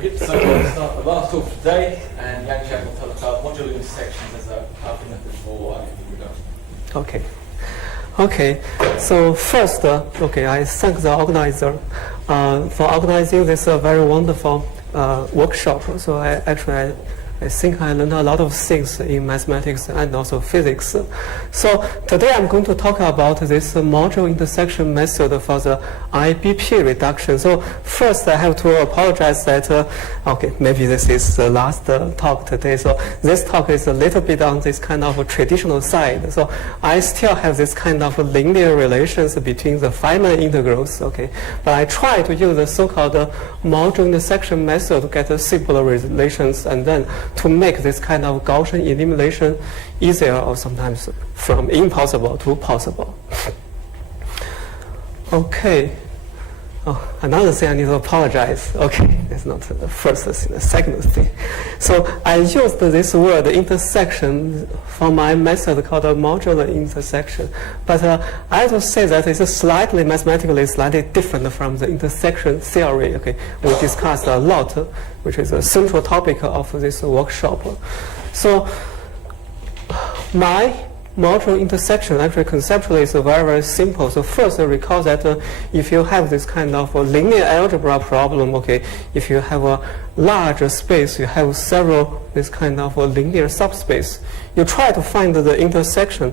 Very good. So we'll start the last talk today, and Zhang will tell us about modular intersections as a powerful method for IPP. Okay. Okay. So first, I thank the organizer for organizing this very wonderful workshop. So I think I learned a lot of things in mathematics and also physics. So today I'm going to talk about this module intersection method for the IBP reduction. So first I have to apologize that, maybe this is the last talk today. So this talk is a little bit on this kind of traditional side. So I still have this kind of linear relations between the Feynman integrals, okay. But I try to use the so-called module intersection method to get simpler relations and then to make this kind of Gaussian elimination easier or sometimes from impossible to possible. Okay. Oh, another thing I need to apologize. Okay, it's not the first thing, the second thing. So I used this word intersection for my method called a modular intersection. But I have to say that it's slightly mathematically slightly different from the intersection theory. Okay, we discussed a lot, which is a central topic of this workshop. So my modular intersection actually conceptually is very, very simple. So first, recall that if you have this kind of linear algebra problem, okay, if you have a large space, you have several this kind of linear subspace, you try to find the intersection.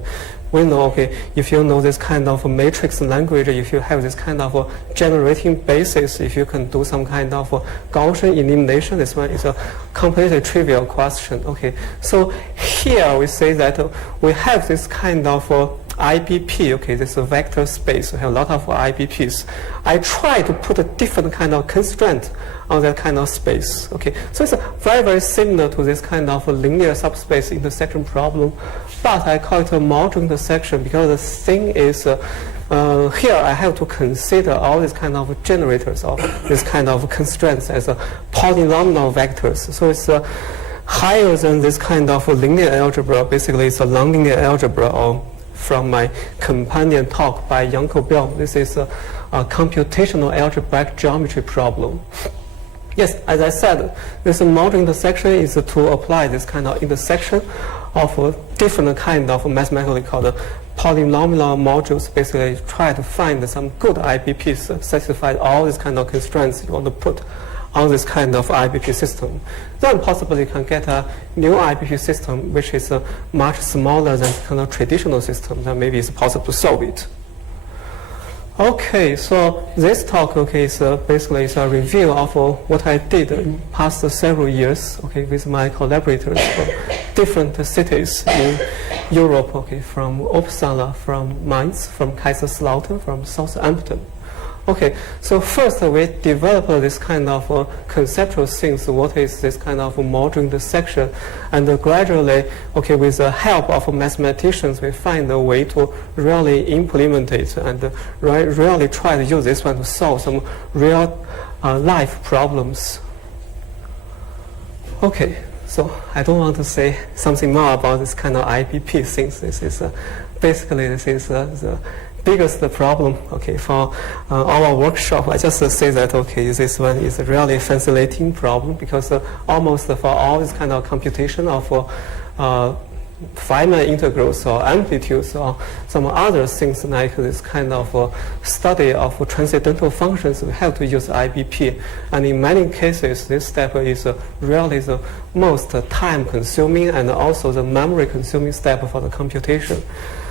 We know, okay, if you know this kind of matrix language, if you have this kind of generating basis, if you can do some kind of Gaussian elimination, this one is a completely trivial question. Okay, so here we say that we have this kind of IBP, okay, this vector space. We have a lot of IBPs. I try to put a different kind of constraint on that kind of space. Okay, so it's very, very similar to this kind of linear subspace intersection problem, but I call it a module intersection because the thing is here I have to consider all these kind of generators of this kind of constraints as polynomial vectors. So it's higher than this kind of linear algebra. Basically, it's a nonlinear algebra, or from my companion talk by Yanko Bill, this is a computational algebraic geometry problem. Yes, as I said, this module intersection is to apply this kind of intersection of a different kind of mathematically called polynomial modules. Basically, try to find some good IBPs, satisfy all these kind of constraints you want to put on this kind of IBP system. Then possibly you can get a new IBP system which is much smaller than kind of traditional system. Then maybe it's possible to solve it. Okay, so this talk, okay, is basically is a review of what I did in past several years, okay, with my collaborators from different cities in Europe, okay, from Uppsala, from Mainz, from Kaiserslautern, from Southampton. Okay, so first we developed this kind of conceptual things. What is this kind of module intersection? And gradually, okay, with the help of mathematicians, we find a way to really implement it and really try to use this one to solve some real life problems. Okay, so I don't want to say something more about this kind of IBP things. This is basically this is the biggest problem, okay, for our workshop. I just say that, okay, this one is a really fascinating problem because almost for all this kind of computation of Feynman integrals or amplitudes or some other things like this kind of study of transcendental functions, we have to use IBP. And in many cases, this step is really the most time-consuming and also the memory-consuming step for the computation.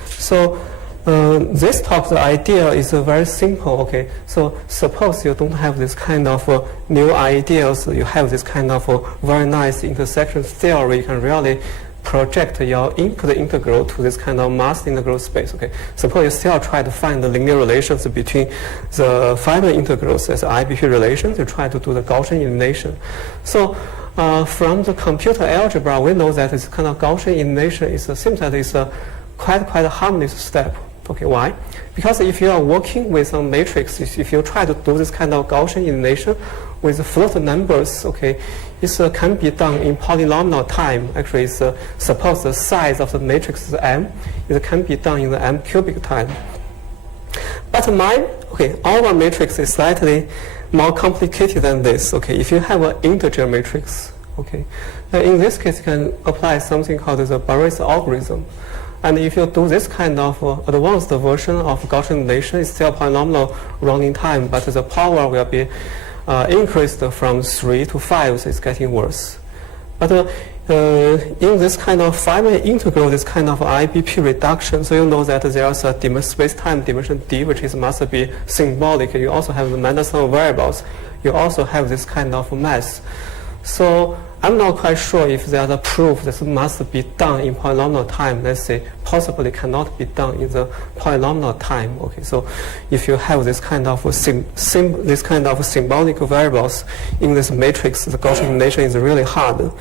So this talk, the idea is very simple, okay. So suppose you don't have this kind of new ideas, you have this kind of very nice intersection theory, you can really project your input integral to this kind of mass integral space, okay. Suppose you still try to find the linear relations between the Feynman integrals as IBP relations, you try to do the Gaussian elimination. So from the computer algebra, we know that this kind of Gaussian elimination seems that it's a quite a harmless step. Okay, why? Because if you are working with a matrix, if you try to do this kind of Gaussian elimination with float numbers, okay, it can be done in polynomial time. Actually, suppose the size of the matrix is m, it can be done in the m cubic time. But our matrix is slightly more complicated than this. Okay, if you have an integer matrix, okay, then in this case you can apply something called the Bayes algorithm. And if you do this kind of advanced version of Gaussian elimination, it's still polynomial running time, but the power will be increased from 3 to 5, so it's getting worse. But in this kind of finite integral, this kind of IBP reduction, so you know that there's a space-time dimension D, which must be symbolic. You also have the Mendelssohn variables. You also have this kind of mass. So I'm not quite sure if there's a proof this must be done in polynomial time. Let's say possibly cannot be done in the polynomial time. Okay, so if you have this kind of symbolic variables in this matrix, the Gaussian elimination is really hard.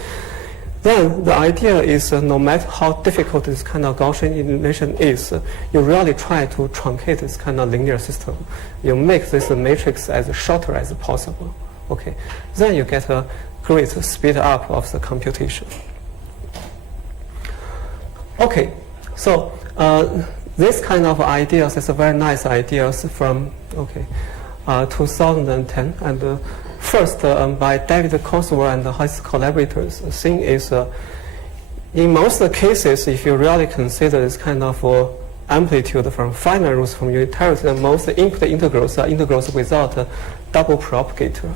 Then the idea is no matter how difficult this kind of Gaussian elimination is, you really try to truncate this kind of linear system. You make this matrix as shorter as possible. Okay, then you get a great speed up of the computation. Okay, so this kind of ideas is a very nice ideas from 2010, and first by David Cosworth and his collaborators. The thing is, in most cases, if you really consider this kind of amplitude from finite roots from unitarity, then most input integrals are integrals without a double propagator.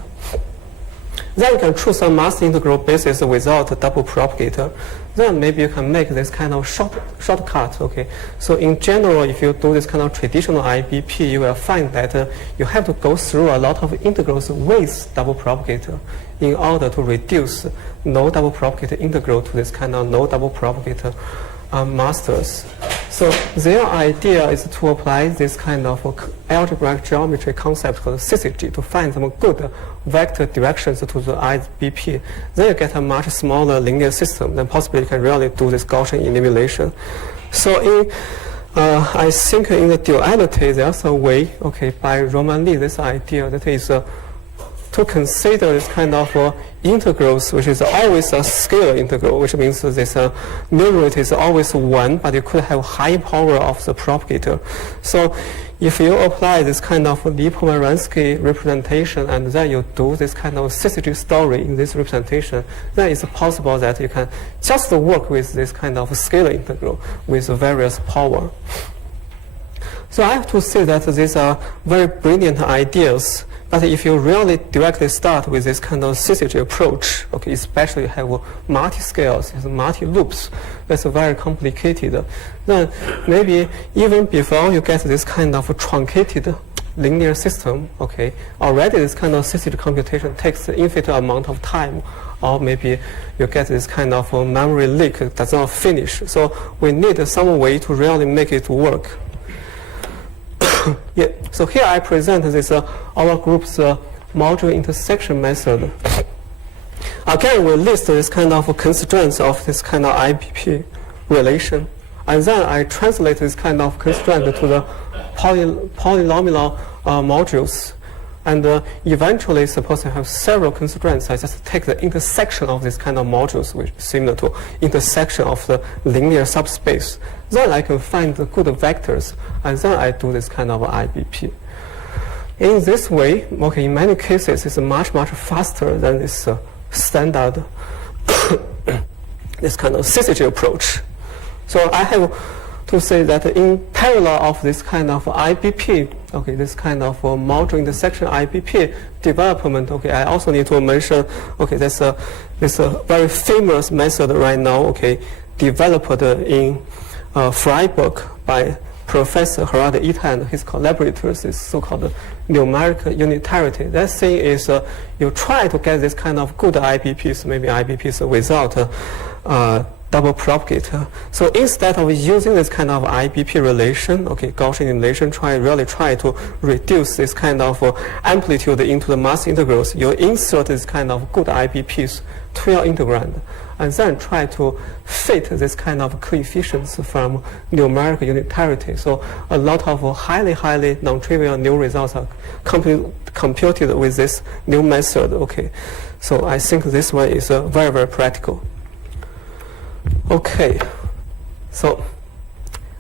Then you can choose some mass integral basis without a double propagator. Then maybe you can make this kind of shortcut. Okay. So in general, if you do this kind of traditional IBP, you will find that you have to go through a lot of integrals with double propagator in order to reduce no double propagator integral to this kind of no double propagator masters. So their idea is to apply this kind of algebraic geometry concept called Assisity to find some good vector directions to the IBP. Then you get a much smaller linear system. Then possibly you can really do this Gaussian elimination. So in I think in the duality there's a way, okay, by Roman Lee, this idea that is to consider this kind of integrals, which is always a scalar integral, which means this numerator is always 1, but you could have high power of the propagator. So if you apply this kind of Lee-Pomeranski representation and then you do this kind of syzygy story in this representation, then it's possible that you can just work with this kind of scalar integral with various power. So I have to say that these are very brilliant ideas. But if you really directly start with this kind of syzygy approach, okay, especially have multi-scales, multi-loops, that's very complicated. Then maybe even before you get this kind of truncated linear system, okay, already this kind of syzygy computation takes an infinite amount of time, or maybe you get this kind of memory leak that does not finish. So we need some way to really make it work. Yeah. So here I present this our group's module intersection method. Again, we list this kind of constraints of this kind of IBP relation, and then I translate this kind of constraint to the polynomial modules. And eventually, suppose I have several constraints, I just take the intersection of this kind of modules, which is similar to intersection of the linear subspace. Then I can find the good vectors, and then I do this kind of IBP. In this way, okay, in many cases, it's much, much faster than this standard, this kind of syzygy approach. So I have to say that in parallel of this kind of IBP, okay, this kind of module intersection IBP development, okay, I also need to mention, okay, there's a very famous method right now, okay, developed in Freiburg by Professor Harald Ita and his collaborators, is so-called numeric unitarity. That thing is you try to get this kind of good IBPs, maybe IBPs without double propagator. So instead of using this kind of IBP relation, okay, Gaussian elimination, really try to reduce this kind of amplitude into the mass integrals. You insert this kind of good IBPs to your integrand, and then try to fit this kind of coefficients from numeric unitarity. So a lot of highly, highly non-trivial new results are computed with this new method. Okay, so I think this one is very, very practical. Okay, so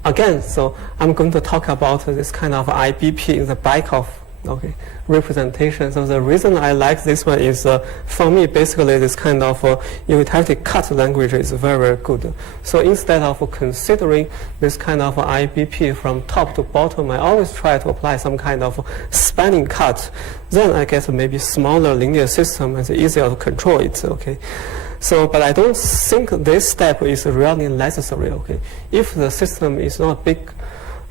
again, so I'm going to talk about this kind of IBP in the back of okay, representation. So the reason I like this one is, for me, basically this kind of unitarity cut language is very, very good. So instead of considering this kind of IBP from top to bottom, I always try to apply some kind of spanning cut. Then I get maybe smaller linear system and it's easier to control it, okay. So, but I don't think this step is really necessary, okay. If the system is not big,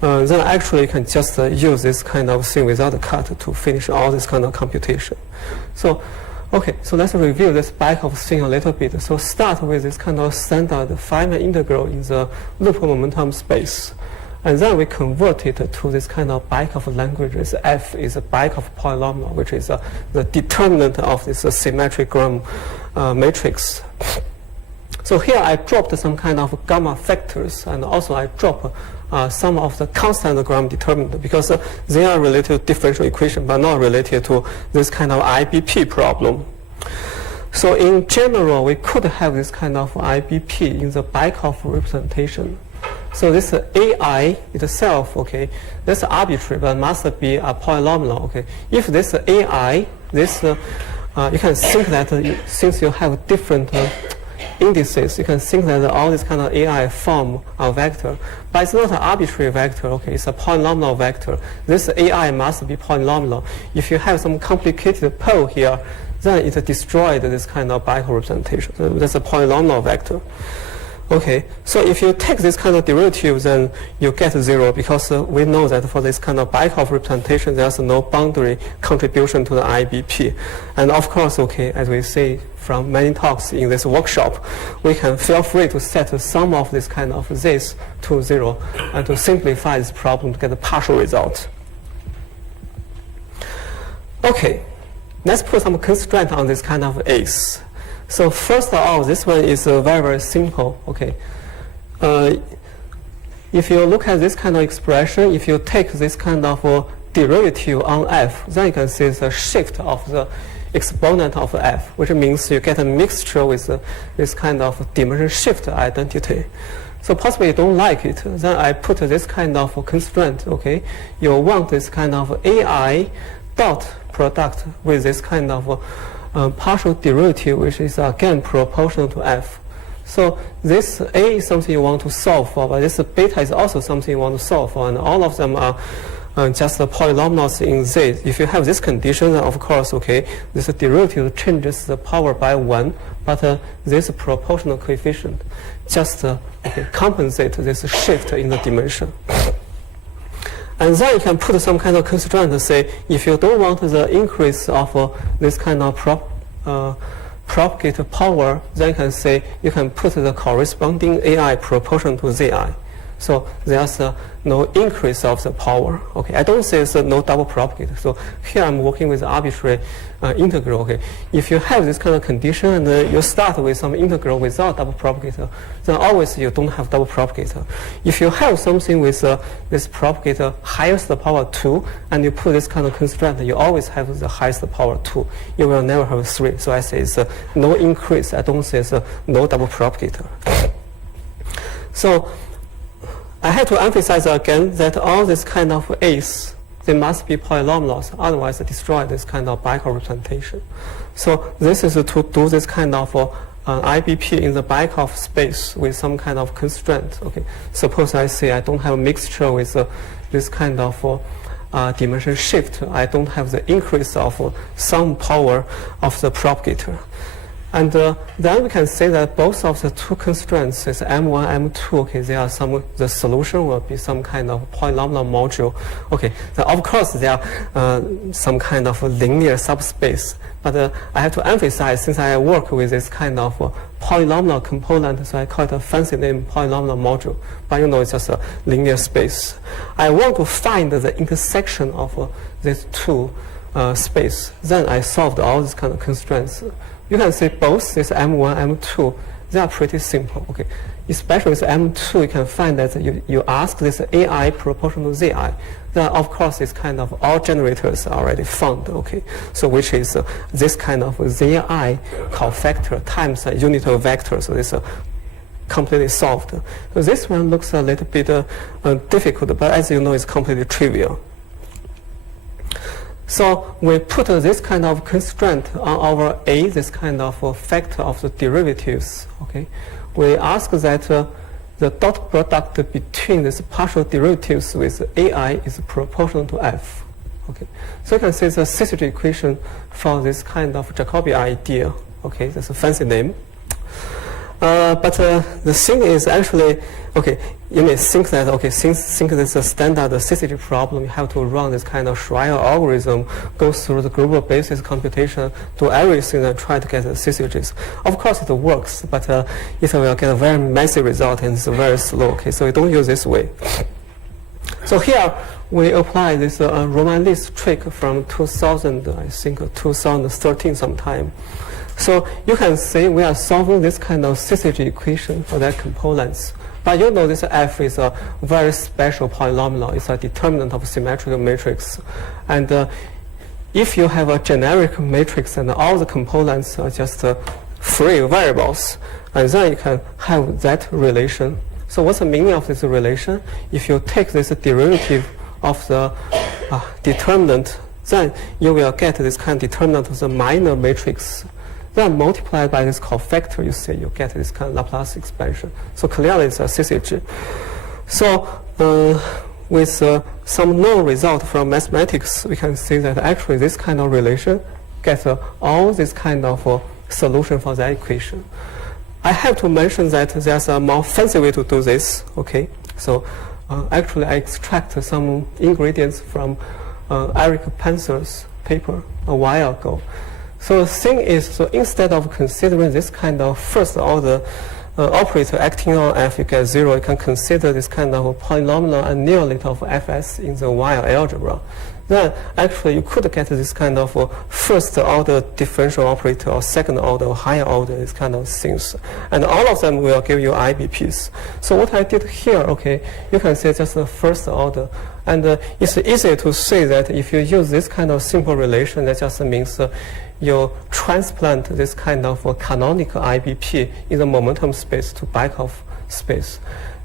then actually you can just use this kind of thing without a cut to finish all this kind of computation. So, okay, so let's review this back of thing a little bit. So start with this kind of standard Feynman integral in the loop momentum space. And then we convert it to this kind of Baikov languages. F is a Baikov polynomial, which is the determinant of this symmetric gram matrix. So here I dropped some kind of gamma factors, and also I drop some of the constant gram determinant because they are related to differential equation, but not related to this kind of IBP problem. So in general, we could have this kind of IBP in the Baikov representation. So this AI itself, okay, that's arbitrary, but must be a polynomial, okay. If this AI, this you can think that since you have different indices, you can think that all this kind of AI form a vector, but it's not an arbitrary vector, okay, it's a polynomial vector. This AI must be polynomial. If you have some complicated pole here, then it destroyed this kind of Baikov representation. So that's a polynomial vector. Okay, so if you take this kind of derivative, then you get 0 because we know that for this kind of Baikov representation, there's no boundary contribution to the IBP. And of course, okay, as we see from many talks in this workshop, we can feel free to set some of this kind of this to 0 and to simplify this problem to get a partial result. Okay, let's put some constraint on this kind of A's. So first of all, this one is very, very simple, okay. If you look at this kind of expression, if you take this kind of derivative on f, then you can see the shift of the exponent of f, which means you get a mixture with this kind of dimension shift identity. So possibly you don't like it, then I put this kind of constraint, okay. You want this kind of AI dot product with this kind of partial derivative, which is again proportional to f. So this A is something you want to solve for, but this beta is also something you want to solve for, and all of them are just polynomials in Z. If you have this condition, then of course, okay, this derivative changes the power by 1, but this proportional coefficient just compensate this shift in the dimension. And then you can put some kind of constraint to say, if you don't want the increase of this kind of propagate power, then you can say you can put the corresponding AI proportional to Zi. So there's no increase of the power. Okay, I don't say it's no double propagator. So here I'm working with arbitrary integral. Okay, if you have this kind of condition and you start with some integral without double propagator, then always you don't have double propagator. If you have something with this propagator highest power 2, and you put this kind of constraint, you always have the highest power 2. You will never have 3. So I say it's no increase. I don't say it's no double propagator. So I have to emphasize again that all this kind of A's, they must be polynomials, otherwise destroy this kind of Baikov representation. So this is to do this kind of IBP in the Baikov space with some kind of constraint. Okay, suppose I say I don't have a mixture with this kind of dimension shift. I don't have the increase of some power of the propagator. And then we can say that both of the two constraints is M1, M2. Okay, there are the solution will be some kind of polynomial module. Okay, then of course there are some kind of linear subspace. But I have to emphasize, since I work with this kind of polynomial component, so I call it a fancy name, polynomial module. But you know, it's just a linear space. I want to find the intersection of these two space. Then I solved all these kind of constraints. You can see both this M1, M2, they are pretty simple. Okay, especially with M2, you can find that you ask this AI proportional to Zi. Then of course this kind of all generators are already found. Okay, so which is this kind of Zi cofactor times a unit of vector. So this completely solved. So this one looks a little bit difficult, but as you know, it's completely trivial. So we put this kind of constraint on our A, this kind of factor of the derivatives. Okay, we ask that the dot product between these partial derivatives with AI is proportional to F. Okay, so you can see the Assisity equation for this kind of Jacobi idea. Okay, that's a fancy name. But the thing is actually, okay, you may think that, okay, since this is a standard Assisity problem, you have to run this kind of Schreier algorithm, go through the global basis computation, do everything and try to get the Assisities. Of course it works, but it will get a very messy result and it's very slow. Okay, so we don't use this way. So here we apply this Roman list trick from 2000, I think 2013 sometime. So you can see we are solving this kind of Assisity equation for their components. But you know this F is a very special polynomial. It's a determinant of symmetrical matrix. And if you have a generic matrix and all the components are just free variables, and then you can have that relation. So what's the meaning of this relation? If you take this derivative of the determinant, then you will get this kind of determinant of the minor matrix. Then multiplied by this cofactor, you see, you get this kind of Laplace expansion. So clearly it's Assisity. So with some known result from mathematics, we can see that actually this kind of relation gets all this kind of solution for that equation. I have to mention that there's a more fancy way to do this. Okay, so actually I extract some ingredients from Eric Panzer's paper a while ago. So the thing is, so instead of considering this kind of first order operator acting on F equals 0, you can consider this kind of polynomial annulate of Fs in the Weyl algebra. Then actually you could get this kind of first order differential operator or second order or higher order, this kind of things. And all of them will give you IBPs. So what I did here, okay, you can see just the first order. And it's easy to say that if you use this kind of simple relation, that just means you transplant this kind of canonical IBP in the momentum space to Baikov space.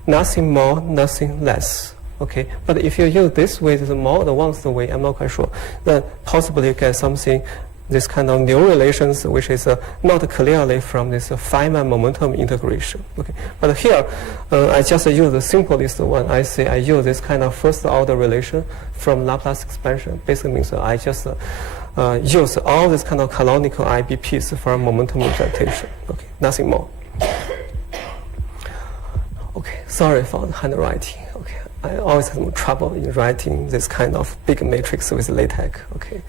Nothing more, nothing less. Okay, but if you use this way, the more advanced way, I'm not quite sure, then possibly you get something, this kind of new relations, which is not clearly from this Feynman momentum integration. Okay, but here I just use the simplest one. I say I use this kind of first order relation from Laplace expansion. Basically means I just use all this kind of canonical IBPs for momentum representation. Okay, nothing more. Okay, sorry for the handwriting. Okay, I always have some trouble in writing this kind of big matrix with LaTeX. Okay,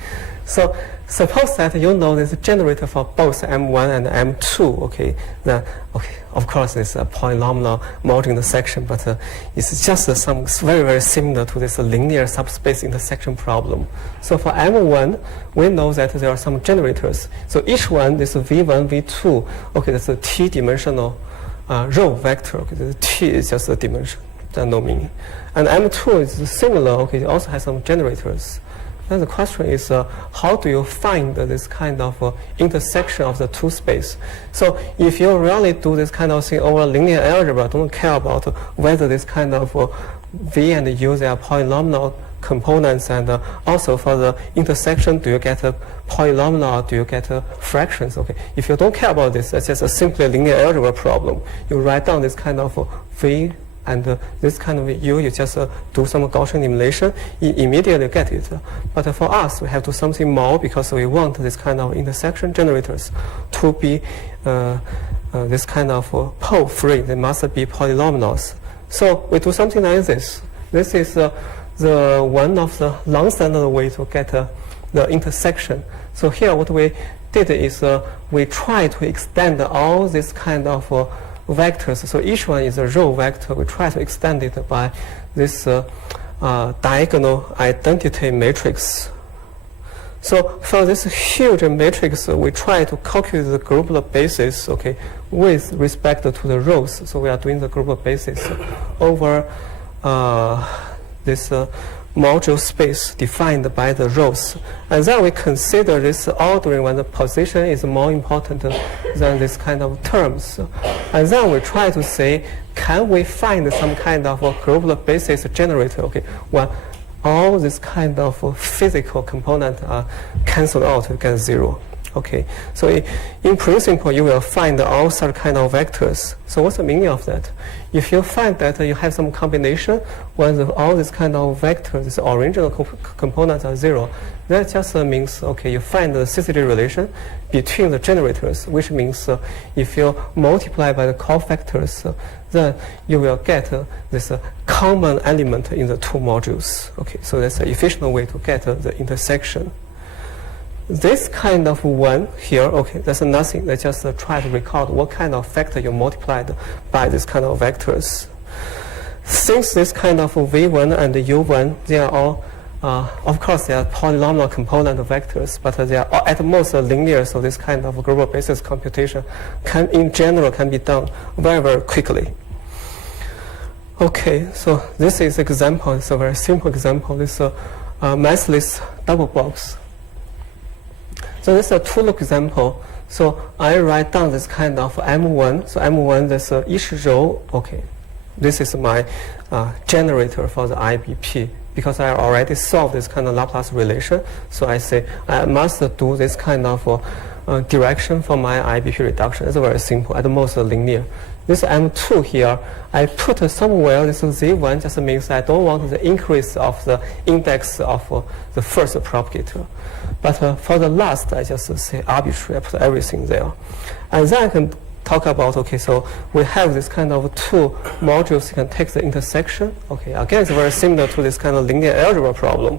so suppose that you know this generator for both M1 and M2. Okay, then okay, of course it's a polynomial modular intersection, but it's just some very similar to this linear subspace intersection problem. So for M1, we know that there are some generators. So each one is V1, V2. Okay, that's a t-dimensional row vector. Okay, the t is just a dimension. There's no meaning. And M2 is similar. Okay, it also has some generators. Then the question is, how do you find this kind of intersection of the two space? So if you really do this kind of thing over linear algebra, don't care about whether this kind of V and U, they are polynomial components, and also for the intersection, do you get a polynomial or do you get fractions? Okay, if you don't care about this, that's just a simply linear algebra problem. You write down this kind of V and this kind of U, you just do some Gaussian elimination, you immediately get it. But for us, we have to do something more because we want this kind of intersection generators to be this kind of pole-free. They must be polynomials. So we do something like this. This is the one of the long-standard way to get the intersection. So here what we did is we try to extend all this kind of vectors. So each one is a row vector. We try to extend it by this diagonal identity matrix. So for this huge matrix, we try to calculate the global basis, okay, with respect to the rows. So we are doing the global basis over this module space defined by the rows. And then we consider this ordering when the position is more important than this kind of terms. And then we try to say, can we find some kind of a global basis generator? Okay, well, all this kind of physical component are cancelled out to get 0. Okay, so in principle, you will find all such kind of vectors. So what's the meaning of that? If you find that you have some combination where all this kind of vectors, this original components are 0, that just means, okay, you find the assisity relation between the generators, which means if you multiply by the cofactors, then you will get this common element in the two modules. Okay, so that's an efficient way to get the intersection. This kind of one here, okay, that's nothing. Let's just try to record what kind of factor you multiplied by this kind of vectors. Since this kind of V1 and U1, they are all, of course, they are polynomial component vectors, but they are at most linear, so this kind of global basis computation in general can be done very, very quickly. Okay, so this is example. It's a very simple example. This massless double box. So this is a two-loop example. So I write down this kind of M1. So M1, this each row, okay. This is my generator for the IBP. Because I already solved this kind of Laplace relation, so I say I must do this kind of direction for my IBP reduction. It's very simple, at the most linear. This M2 here, I put somewhere this Z1 just means I don't want the increase of the index of the first propagator. But for the last, I just say arbitrary, I put everything there. And then I can talk about, okay, so we have this kind of two modules, you can take the intersection. Okay, again, it's very similar to this kind of linear algebra problem.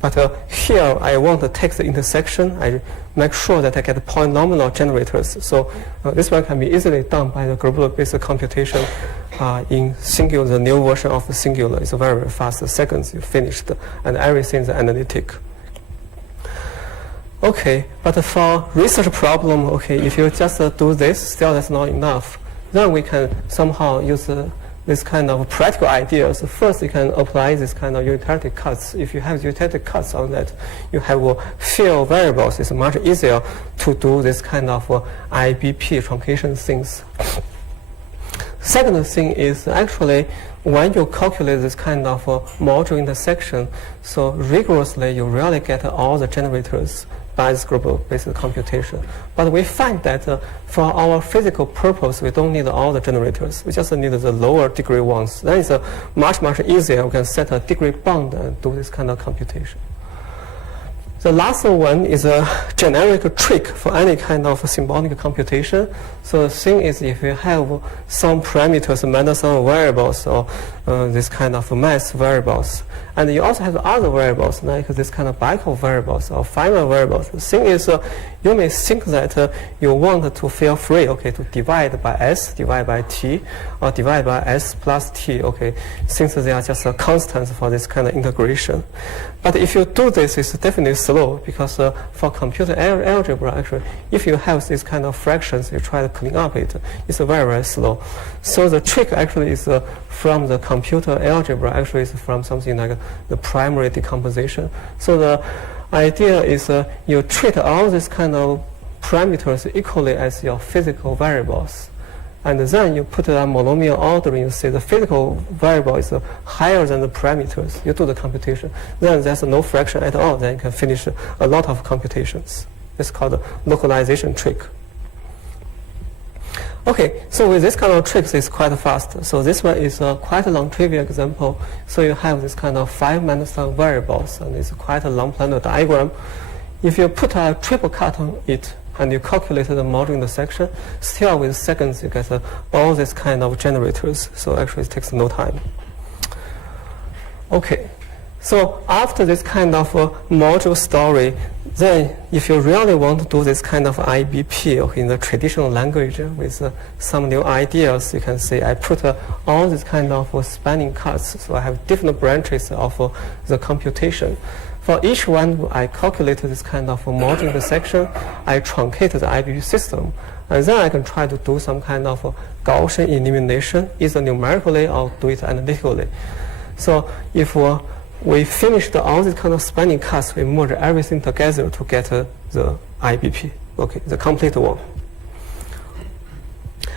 But here, I want to take the intersection. I make sure that I get polynomial generators. So this one can be easily done by the global-based computation in Singular, the new version of the Singular. It's very, very fast. Seconds, you finished, and everything is analytic. Okay, but for research problem, okay, if you just do this, still that's not enough. Then we can somehow use this kind of practical ideas. First, you can apply this kind of utility cuts. If you have utility cuts on that, you have field variables. It's much easier to do this kind of IBP truncation things. Second thing is actually when you calculate this kind of module intersection, so rigorously you really get all the generators by this global-based computation. But we find that for our physical purpose, we don't need all the generators. We just need the lower degree ones. Then it's much, much easier. We can set a degree bound and do this kind of computation. The last one is a generic trick for any kind of symbolic computation. So the thing is, if you have some parameters minus some variables or this kind of math variables, and you also have other variables like this kind of Bickel variables or final variables. The thing is, you may think that you want to feel free, okay, to divide by s, divide by t, or divide by s plus t, okay, since they are just constants for this kind of integration. But if you do this, it's definitely slow because for computer algebra, actually, if you have these kind of fractions, you try to clean up it, it's very, very slow. So the trick actually is from the computer algebra, actually is from something like the primary decomposition. So the idea is you treat all these kind of parameters equally as your physical variables. And then you put a monomial ordering, you say the physical variable is higher than the parameters. You do the computation. Then there's no fraction at all. Then you can finish a lot of computations. It's called a localization trick. Okay, so with this kind of tricks, it's quite fast. So this one is quite a long trivial example. So you have this kind of 5 minus some variables, and it's quite a long planar diagram. If you put a triple cut on it, and you calculate the module intersection, still with seconds you get all this kind of generators. So actually it takes no time. Okay, so after this kind of module story, then if you really want to do this kind of IBP in the traditional language with some new ideas, you can say I put all this kind of spanning cuts. So I have different branches of the computation. For each one, I calculate this kind of module intersection. I truncate the IBP system. And then I can try to do some kind of Gaussian elimination, either numerically or do it analytically. So if we finished all these kind of spanning cuts, we merge everything together to get the IBP, okay, the complete one.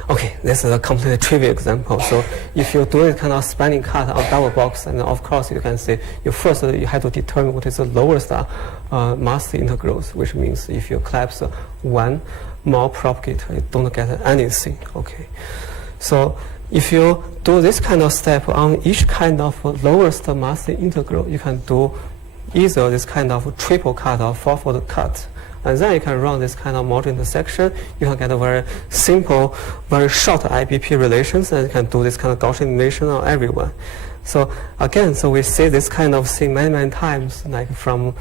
Okay, this is a completely trivial example. So if you do this kind of spanning cut on double box, and of course you can say you have to determine what is the lowest mass integrals, which means if you collapse one more propagator, you don't get anything. Okay, so if you do this kind of step on each kind of lowest mass integral, you can do either this kind of triple cut or fourfold cut. And then you can run this kind of module intersection. You can get a very simple, very short IBP relations, and you can do this kind of Gaussian elimination on everyone. So again, so we see this kind of thing many, many times, like from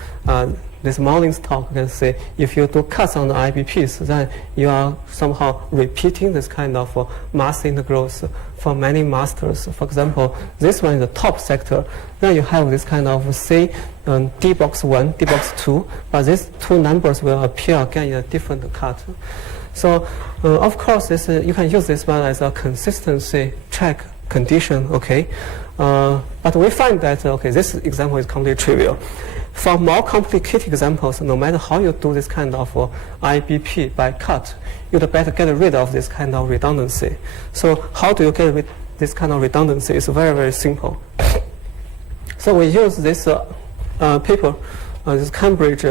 this morning's talk, you can say if you do cuts on the IBPs, then you are somehow repeating this kind of mass integrals for many masters. For example, this one is the top sector. Then you have this kind of, say, D box 1, D box 2, but these two numbers will appear again in a different cut. So of course, you can use this one as a consistency check condition, okay? But we find that, okay, this example is completely trivial. For more complicated examples, no matter how you do this kind of IBP by cut, you'd better get rid of this kind of redundancy. So how do you get rid of this kind of redundancy? It's very, very simple. So we use this paper, this Cambridge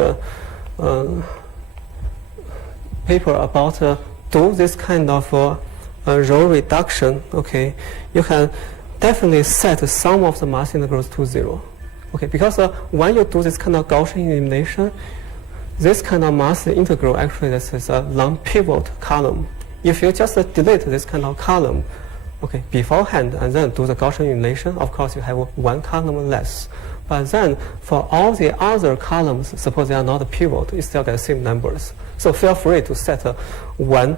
paper about do this kind of row reduction. Okay, you can definitely set some of the mass integrals to 0. Okay, because when you do this kind of Gaussian elimination, this kind of mass integral actually this is a non-pivot column. If you just delete this kind of column, okay, beforehand and then do the Gaussian elimination, of course you have one column less. But then for all the other columns, suppose they are not pivot, you still get the same numbers. So feel free to set one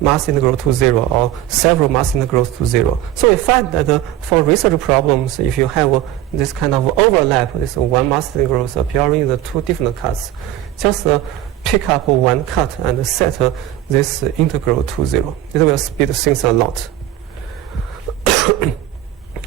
mass integral to 0 or several mass integrals to 0. So we find that for research problems, if you have this kind of overlap, this one mass integrals appearing in the two different cuts, just pick up one cut and set this integral to 0. It will speed things a lot.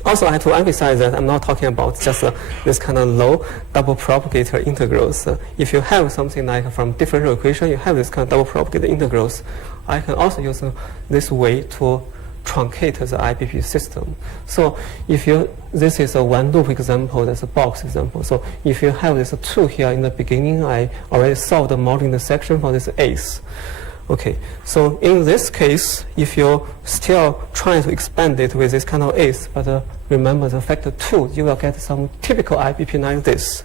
Also, I have to emphasize that I'm not talking about just this kind of low double propagator integrals. If you have something like from differential equation, you have this kind of double propagator integrals, I can also use this way to truncate the IBP system. So if this is a one loop example, that's a box example. So if you have this 2 here in the beginning, I already solved the module intersection for this ace. Okay, so in this case, if you're still trying to expand it with this kind of ace, but remember the factor 2, you will get some typical IBP like this.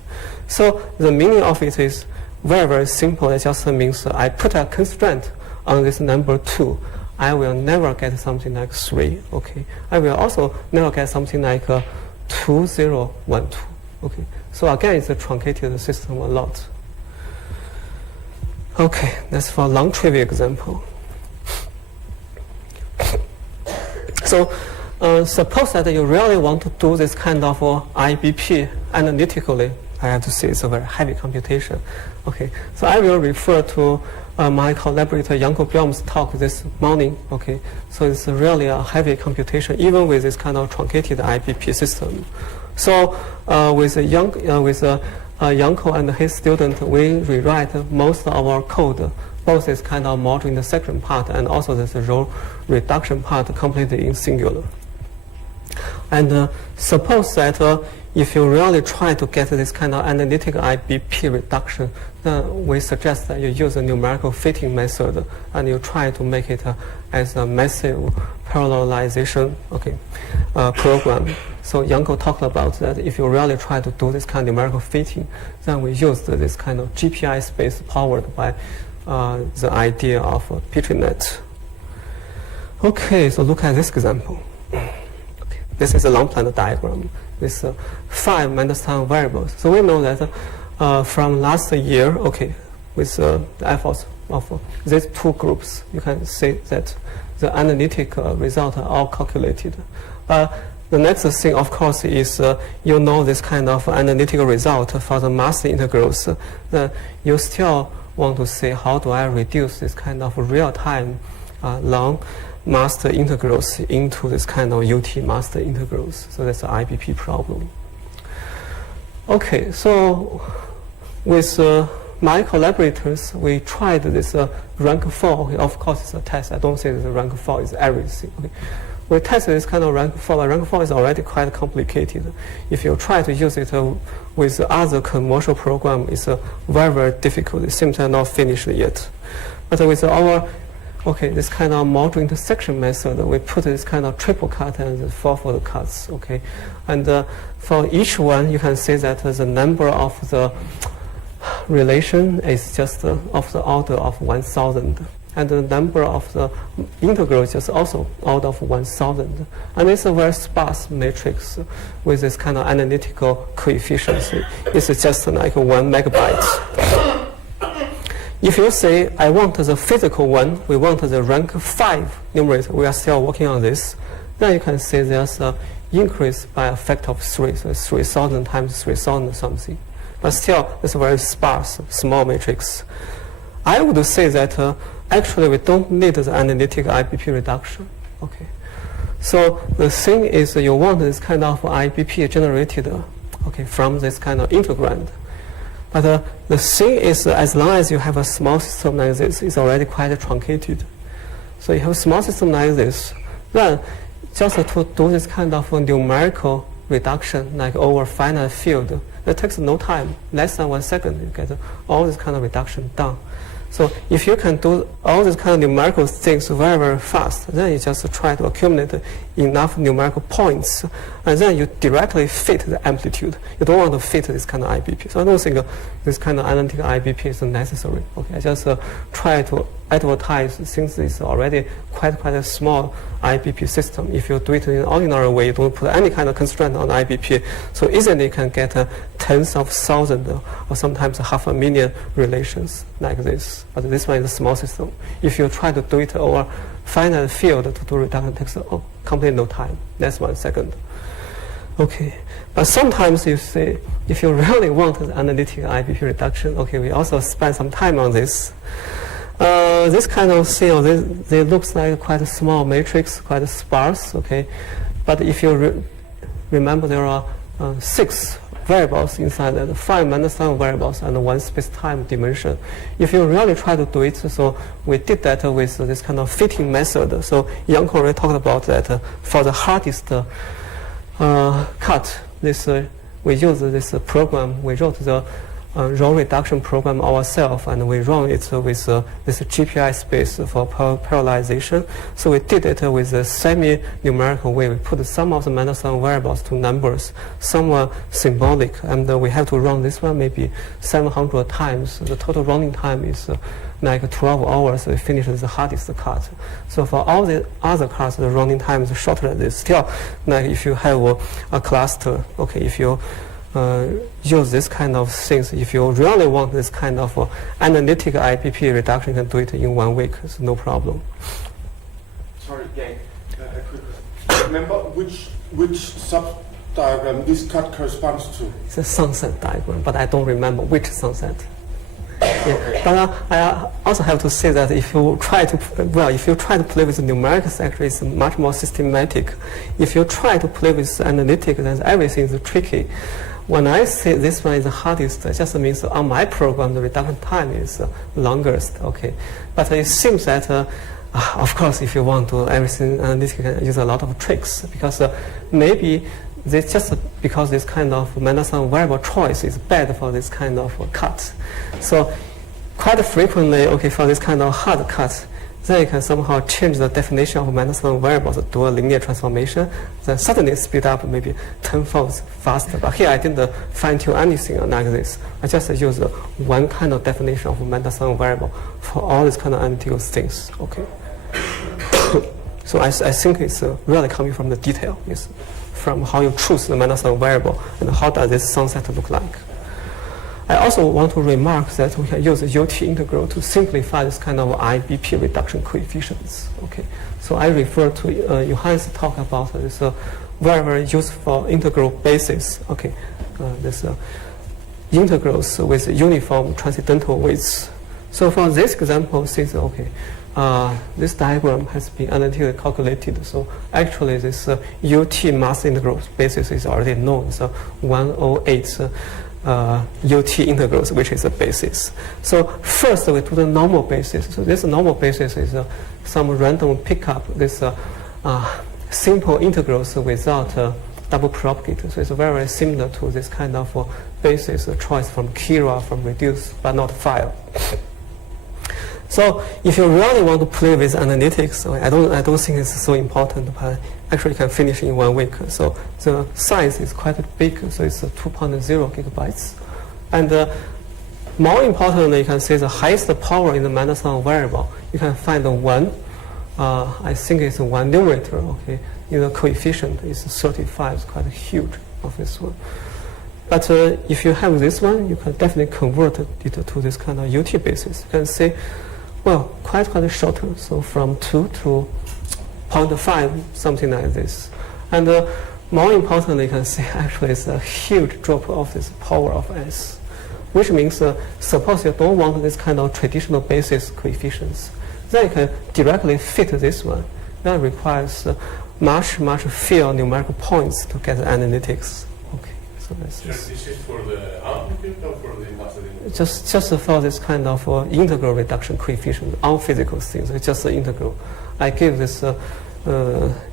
So the meaning of it is very, very simple. It just means I put a constraint on this number 2. I will never get something like 3. Okay, I will also never get something like 2, 0, 1, 2. Okay, so again, it's a truncated system a lot. Okay, that's for a long trivial example. So suppose that you really want to do this kind of IBP analytically. I have to say it's a very heavy computation. Okay, so I will refer to my collaborator Zhang's talk this morning. Okay, so it's really a heavy computation, even with this kind of truncated IBP system. So with Zhang and his student, we rewrite most of our code, both this kind of module intersection part and also this row reduction part completely in singular. And suppose that if you really try to get this kind of analytic IBP reduction, then we suggest that you use a numerical fitting method and you try to make it as a massive parallelization program. So Zhang talked about that if you really try to do this kind of numerical fitting, then we use this kind of GPI space powered by the idea of PetriNet. Okay, so look at this example. Okay, this is a long planar diagram with 5 Mandelstam variables. So we know that from last year, okay, with the efforts of these two groups, you can see that the analytic results are all calculated. The next thing, of course, is you know this kind of analytical result for the mass integrals. Then you still want to say, how do I reduce this kind of real-time long master integrals into this kind of UT master integrals? So that's the IBP problem. Okay, so with my collaborators, we tried this rank 4. Okay, of course, it's a test. I don't say that rank 4 is everything. Okay. We tested this kind of rank 4, but rank 4 is already quite complicated. If you try to use it with other commercial program, it's very, very difficult. It seems not finished yet. But with our, this kind of module intersection method, we put this kind of triple cut and fourfold cuts, okay? And for each one, you can see that the number of the relation is just of the order of 1,000. And the number of the integral is just also order of 1,000. And it's a very sparse matrix with this kind of analytical coefficients. It's just like 1 megabyte. If you say, I want the physical one, we want the rank 5 numerator, we are still working on this, then you can see there's an increase by a factor of 3, so 3,000 times 3,000 something. But still, it's a very sparse, small matrix. I would say that actually we don't need the analytic IBP reduction. Okay. So the thing is you want this kind of IBP generated from this kind of integrand. But the thing is as long as you have a small system like this, it's already quite truncated. So you have a small system like this, then just to do this kind of numerical reduction like over finite field, it takes no time, less than 1 second, you get all this kind of reduction done. So if you can do all these kind of numerical things very, very fast, then you just try to accumulate enough numerical points, and then you directly fit the amplitude. You don't want to fit this kind of IBP. So I don't think this kind of analytic IBP is necessary. Okay, I just try to advertise since it's already quite a small IBP system. If you do it in an ordinary way, you don't put any kind of constraint on IBP, so easily you can get tens of thousands or sometimes 500,000 relations like this. But this one is a small system. If you try to do it over finite field to do reduction, it takes completely no time, less 1 second. Okay, but sometimes you say, if you really want the analytic IBP reduction, we also spend some time on this. This kind of thing, they looks like quite a small matrix, quite sparse, okay? But if you remember, there are 6 variables inside that, 5 -1 variables and 1 space-time dimension. If you really try to do it, so we did that with this kind of fitting method. So Yang already talked about that for the hardest cut, we use this program, we wrote the row reduction program ourselves, and we run it with this GPI space for parallelization. So we did it with a semi-numerical way. We put some of the -1 variables to numbers, some were symbolic, and we have to run this one maybe 700 times. The total running time is like 12 hours. We finish the hardest cut. So for all the other cuts, the running time is shorter than this. Still, like if you have a cluster, if you use this kind of things. If you really want this kind of analytic IPP reduction, you can do it in 1 week. It's no problem. Sorry, Yang, a quick question. Remember which sub-diagram this cut corresponds to? It's a sunset diagram, but I don't remember which sunset. Yeah. But I also have to say that if you try to play with the numerical sector, it's much more systematic. If you try to play with analytic, then everything is tricky. When I say this one is the hardest, it just means on my program the reduction time is longest. Okay, but it seems that of course if you want to everything analytic, you can use a lot of tricks, because maybe this just because this kind of -1 variable choice is bad for this kind of cut. So quite frequently, for this kind of hard cut, then you can somehow change the definition of -1 variables, do a linear transformation, then suddenly speed up maybe 10-fold faster. But here I didn't fine-tune anything like this. I just use one kind of definition of -1 variable for all these kind of analytical things. Okay. So I think it's really coming from the detail. Yes. From how you choose the -1 variable and how does this sunset look like. I also want to remark that we can use the UT integral to simplify this kind of IBP reduction coefficients. Okay, so I refer to Johan's talk about this very, very useful integral basis. Okay, this integrals with uniform transcendental weights. So for this example, since this diagram has been analytically calculated, so actually this UT mass integral basis is already known. So 108 UT integrals, which is a basis. So first we do the normal basis. So this normal basis is some random pickup, this simple integrals without double propagate. So it's very similar to this kind of basis choice from Kira, from reduce, but not file. So if you really want to play with analytics, I don't think it's so important, but actually you can finish in 1 week. So the size is quite big, so it's 2.0 gigabytes. And more importantly, you can see the highest power in the -1 variable. You can find the 1, I think it's 1 numerator, okay. In the coefficient is 35, it's quite huge of this one. But if you have this one, you can definitely convert it to this kind of UT basis. You can see, well, quite shorter, so from 2 to 0.5, something like this. And more importantly, you can see actually it's a huge drop of this power of S, which means suppose you don't want this kind of traditional basis coefficients, then you can directly fit this one. That requires much fewer numerical points to get the analytics. Okay, so that's this is for the amplitude or for the master integral? Just for this kind of integral reduction coefficient on physical things. It's just the integral. I give this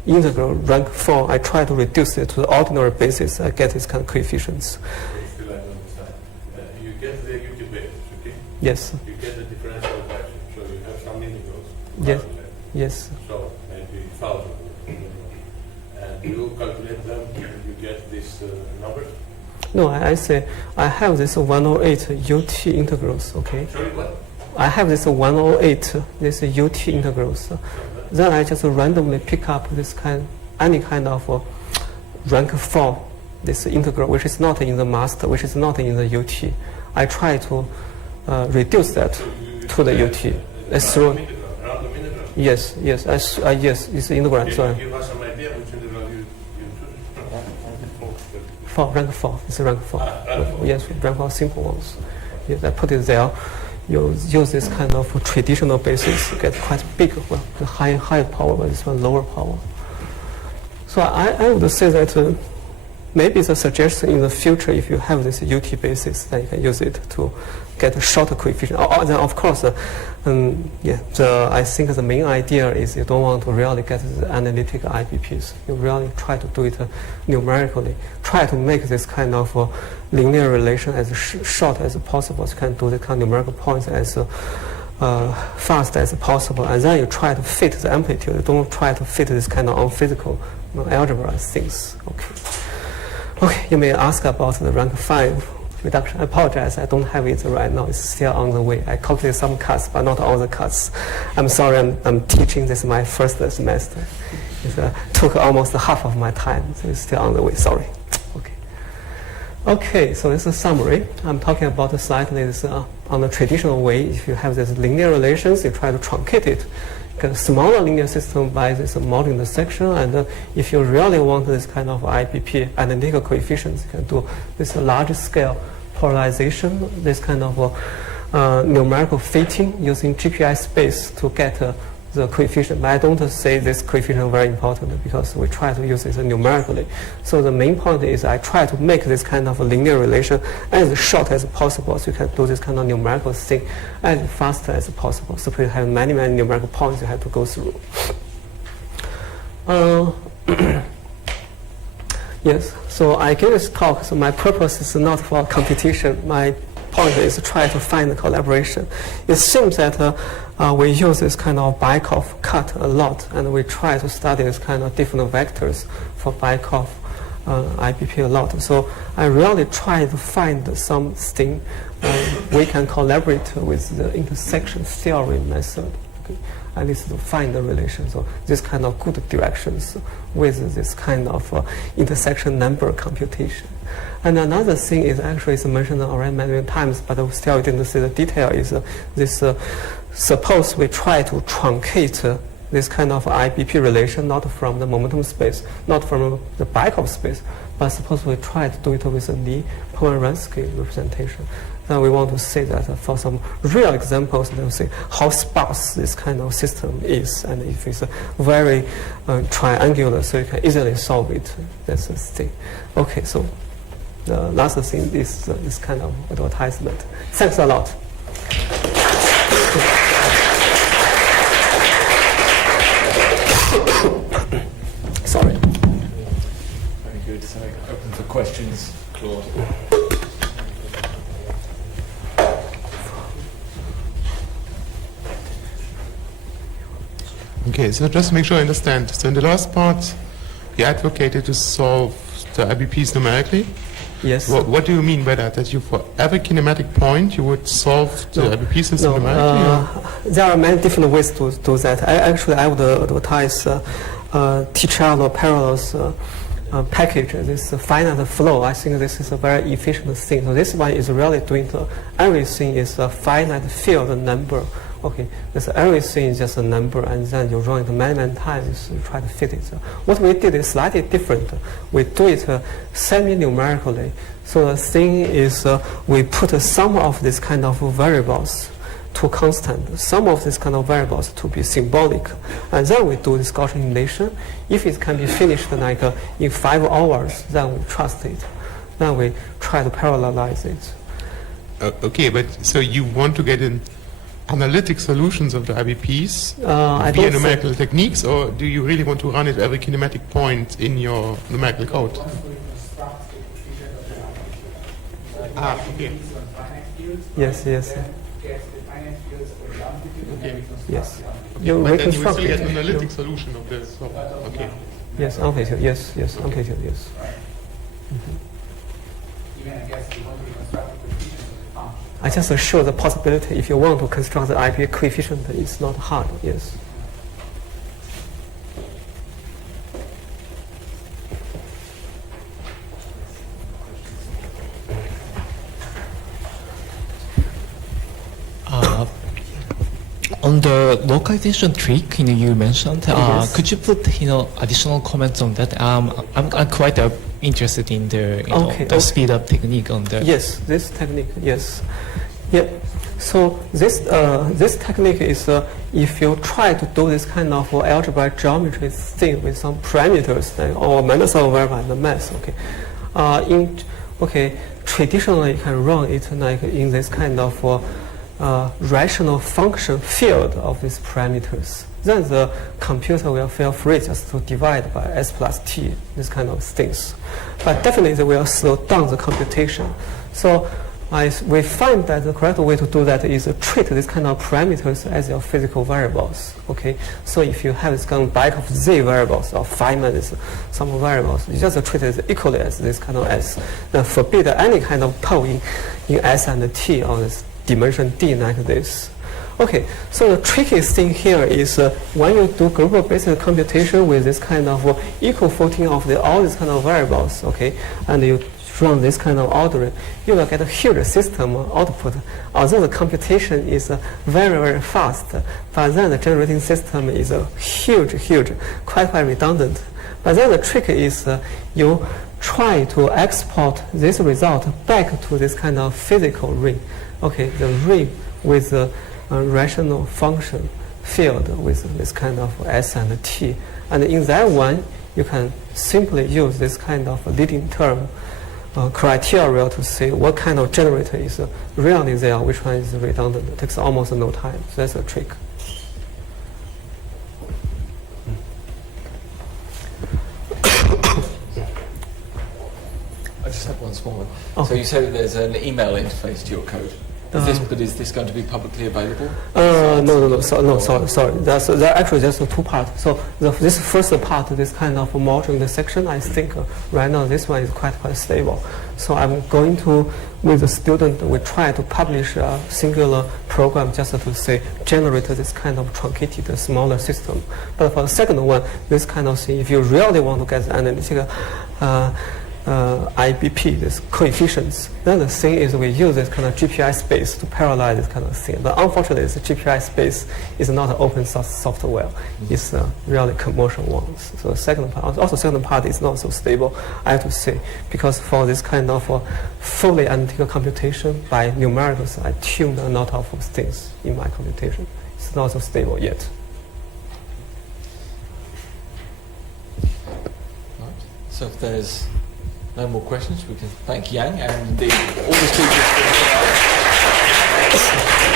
integral rank 4. I try to reduce it to the ordinary basis. I get this kind of coefficients. Still, I don't understand. You get the UT basis, okay? Yes. You get the differential equation, so you have some integrals. Yes. Yes. So maybe 1,000. And you calculate them and you get this number? No, I say I have this 108 UT integrals, okay? Sorry, what? I have this 108, this UT integrals. Then I just randomly pick up this any kind of rank 4, this integral, which is not in the master, which is not in the UT. I try to reduce that to the UT. It's through. Yes, yes, yes, it's integral. Sorry. Give us some idea which integral you choose. For rank 4, it's rank 4. Rank 4. Yes, rank 4 simple ones. Yes, I put it there. You use this kind of traditional basis, get quite big, well, the high power, but this one lower power. So I would say that maybe it's a suggestion in the future, if you have this UT basis, then you can use it to get a shorter coefficient. Then of course, I think the main idea is you don't want to really get the analytic IPPs. You really try to do it numerically. Try to make this kind of linear relation as short as possible. So you can do the kind of numerical points as fast as possible. And then you try to fit the amplitude. You don't try to fit this kind of unphysical algebra things. Okay, you may ask about the rank 5 reduction. I apologize, I don't have it right now. It's still on the way. I calculated some cuts, but not all the cuts. I'm sorry, I'm teaching. This is my first semester. It took almost half of my time, so it's still on the way. Sorry. Okay, so this is a summary. I'm talking about slightly this, on the traditional way. If you have these linear relations, you try to truncate it. Get a smaller linear system by this model intersection, and if you really want this kind of IPP analytical coefficients, you can do this large scale polarization, this kind of numerical fitting using GPI space to get the coefficient. But I don't say this coefficient is very important because we try to use it numerically. So the main point is I try to make this kind of a linear relation as short as possible, so you can do this kind of numerical thing as fast as possible. So you have many numerical points you have to go through. Yes, so I give this talk, so my purpose is not for computation. My point is to try to find the collaboration. It seems that we use this kind of Bykov cut a lot, and we try to study this kind of different vectors for Bykov IPP a lot. So I really try to find something we can collaborate with the intersection theory method. Okay? At least to find the relation. So this kind of good directions with this kind of intersection number computation. And another thing is actually it's mentioned already many times, but still we didn't see the detail, is this suppose we try to truncate this kind of IPP relation not from the momentum space, not from the Bykov space, but suppose we try to do it with a Lee-Pomeranski representation. Then we want to say that for some real examples, we'll see how sparse this kind of system is, and if it's very triangular, so you can easily solve it. That's the thing. Okay, so The last thing is this kind of advertisement. Thanks a lot. Sorry. Very good. So open for questions, Claude. Okay, so just to make sure I understand. So in the last part, you advocated to solve the IBPs numerically. Yes. What do you mean by that? That you, for every kinematic point, you would solve the IBP system numerically? There are many different ways to do that. I would advertise TCL or Parallels package. This finite flow. I think this is a very efficient thing. So this one is really doing everything is a finite field number. Okay, this everything is just a number, and then you run it many times. You try to fit it. What we did is slightly different. We do it semi-numerically. So the thing is, we put some of this kind of variables to constant, some of this kind of variables to be symbolic, and then we do this Gaussian elimination. If it can be finished like in 5 hours, then we trust it. Then we try to parallelize it. Okay, but so you want to get in analytic solutions of the IBPs via numerical techniques, or do you really want to run it every kinematic point in your numerical code? Okay. Yes. Okay. Yes. You but then you will still get an analytic solution of this. So, okay. Yes, amplitude. Yes, amplitude. Yes. I just show the possibility. If you want to construct the IP coefficient, it's not hard. Yes. On the localization trick, you mentioned, Yes. could you put, additional comments on that? I'm quite interested in the speed up technique on that. Yes, this technique. Yes. Yeah. So this technique is if you try to do this kind of algebraic geometry thing with some parameters or Mendelssohn variable and the math. Okay. Traditionally, you can run it like in this kind of rational function field of these parameters. Then the computer will feel free just to divide by s plus t, this kind of things. But definitely they will slow down the computation. So we find that the correct way to do that is to treat this kind of parameters as your physical variables. Okay, so if you have this kind of byte of z variables or Feynman some variables, you just treat it equally as this kind of s. Then forbid any kind of pole in s and t or this dimension d like this. Okay, so the tricky thing here is when you do global-based computation with this kind of equal footing of all these kind of variables, okay, and you run this kind of ordering, you will get a huge system output. Although the computation is very fast, but then the generating system is huge, quite redundant. But then the trick is you try to export this result back to this kind of physical ring. Okay, the ring with the rational function field with this kind of s and t. And in that one, you can simply use this kind of leading term criteria to see what kind of generator is really there, which one is redundant. It takes almost no time. So that's a trick. I just have one small one. Okay. So you say that there's an email interface to your code. Is this going to be publicly available? No. Sorry. There are actually just 2 parts. So this first part, this kind of module in the section, I think right now this one is quite stable. So I'm going to, with the student, we try to publish a singular program just to say generate this kind of truncated smaller system. But for the second one, this kind of thing, if you really want to get the analytical IBP, these coefficients, then the thing is we use this kind of GPI space to parallelize this kind of thing. But unfortunately, this GPI space is not an open source software. It's really commercial ones. So the second part is not so stable, I have to say, because for this kind of fully analytical computation by numericals, I tuned a lot of things in my computation. It's not so stable yet. So if there's no more questions, we can thank Yang and indeed all the speakers for